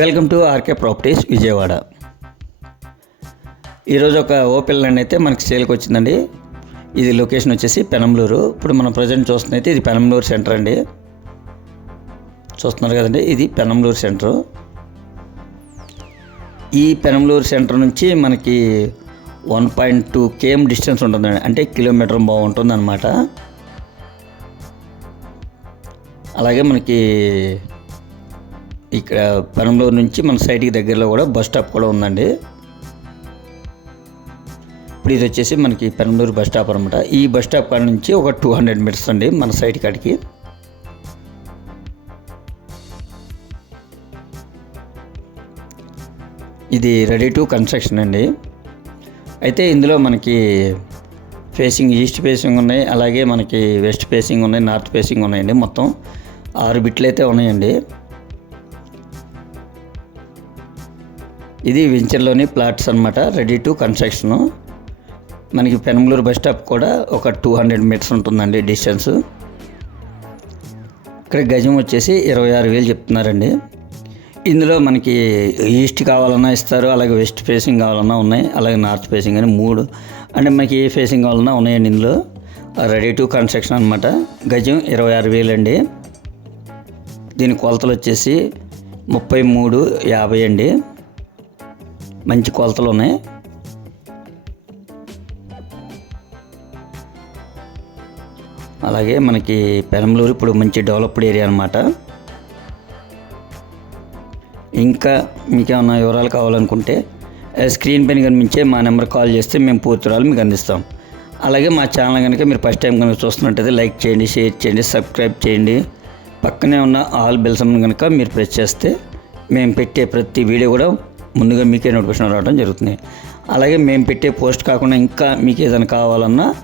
Welcome to RK Properties Vijayawada. ఈరోజు ఒక Opel land అయితే మనకి సేల్కి వచ్చిందండి. ఇది లొకేషన్ వచ్చేసి పెనంలూరు ఇప్పుడు మనం ప్రజెంట్ చూస్తున్నైతే ఇది పెనంలూరు సెంటర్ అండి. చూస్తున్నారు కదండి ఇది పెనంలూరు సెంటర్ ఈ పెనంలూరు సెంటర్ నుంచి మనకి one point two KM distance ఉంటుందండి. అంటే కిలోమీటర్ బాగుంటుంది అనమాట అలాగే మనకి ఇక్కడ పెనంలూరు నుంచి మన సైట్కి దగ్గరలో కూడా బస్ స్టాప్ కూడా ఉందండి. ఇప్పుడు ఇది వచ్చేసి మనకి పెనంలూరు బస్ స్టాప్ అనమాట ఈ బస్ స్టాప్ కాడ నుంచి ఒక టూ హండ్రెడ్ మీటర్స్ అండి మన సైట్ కాడికి. ఇది రెడీ టు కన్స్ట్రక్షన్ అండి. అయితే ఇందులో మనకి ఫేసింగ్ ఈస్ట్ ఫేసింగ్ ఉన్నాయి అలాగే మనకి వెస్ట్ ఫేసింగ్ ఉన్నాయి నార్త్ ఫేసింగ్ ఉన్నాయండి మొత్తం. ఆరు బిట్లు అయితే ఉన్నాయండి. ఇది వెంచర్లోని ప్లాట్స్ అనమాట రెడీ టు కన్స్ట్రక్షను మనకి పెనమలూరు బస్ స్టాప్ కూడా ఒక టూ హండ్రెడ్ మీటర్స్ ఉంటుందండి డిస్టెన్స్ ఇక్కడ గజం వచ్చేసి ఇరవై ఆరు వేలు చెప్తున్నారండి. ఇందులో మనకి ఈస్ట్ కావాలన్నా ఇస్తారు అలాగే వెస్ట్ ఫేసింగ్ కావాలన్నా ఉన్నాయి అలాగే నార్త్ ఫేసింగ్ అని మూడు అంటే మనకి ఏ ఫేసింగ్ కావాలన్నా ఉన్నాయండి ఇందులో. రెడీ టు కన్స్ట్రక్షన్ అనమాట గజం ఇరవై ఆరు వేలండి. దీని కొలతలు వచ్చేసి ముప్పై మూడు యాభై అండి. మంచి కొలతలు ఉన్నాయి అలాగే మనకి పెనంలూరు ఇప్పుడు మంచి డెవలప్డ్ ఏరియా అనమాట ఇంకా మీకేమైనా వివరాలు కావాలనుకుంటే స్క్రీన్ పైన కనిపించే మా నెంబర్ కాల్ చేస్తే మేము పూర్తి వివరాలు మీకు అందిస్తాం. అలాగే మా ఛానల్ కనుక మీరు ఫస్ట్ టైం కనుక చూస్తున్నట్టయితే లైక్ చేయండి షేర్ చేయండి సబ్స్క్రైబ్ చేయండి. పక్కనే ఉన్న ఆల్ బెల్స్ కనుక మీరు ప్రెస్ చేస్తే మేము పెట్టే ప్రతి వీడియో కూడా ముందుగా మీకే నోటిఫికేషన్ రావడం జరుగుతుంది. అలాగే మేము పెట్టే పోస్ట్ కాకుండా ఇంకా మీకు ఏదైనా కావాలన్నా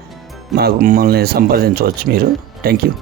మాకు మమ్మల్ని సంప్రదించవచ్చు మీరు. Thank you